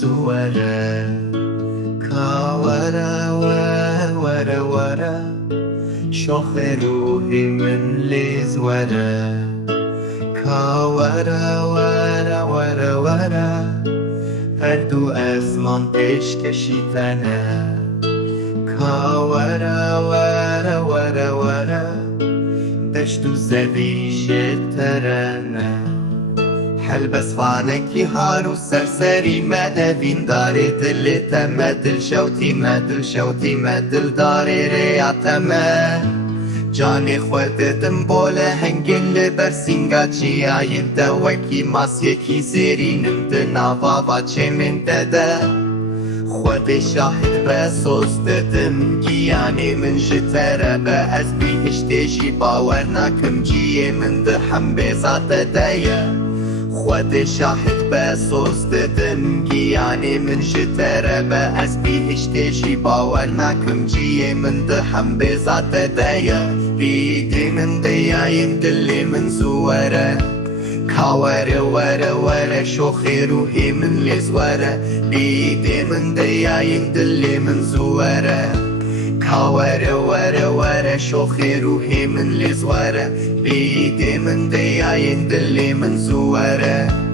زوره كاورا ورا ورا شوخ روحي من لزورة كاورا ورا ورا ورا هردو اسمان پیش کشیدنه كاورا ورا ورا ورا دشت و زویش ترنه حل بس فانکی هارو سرسری مدوین داری دلت مدل شوتی مدل داری ریاتمه جانی خودتم بوله هنگل برسینگا چی آیم دوکی ماس یکی زیرینم دناوا باچه من دده خود شاهد بسوز ددم گیانی من شتره به از بیهشتشی باور نکم جیه من دهم بیزاد دیه خود شاهد بسوز ددم گیانی من شتره به از بیهشتشی باور نکم جیه من دهم بیزاد دیه بیدی من دیایم دلی من زوره كاورا ورا ورا شوخي روحي من لزورة بيدي من ديايم دلي من زورة كاورا ورا ورا شوخي روحي من لزورة بيدي من ديايم دلي من زورة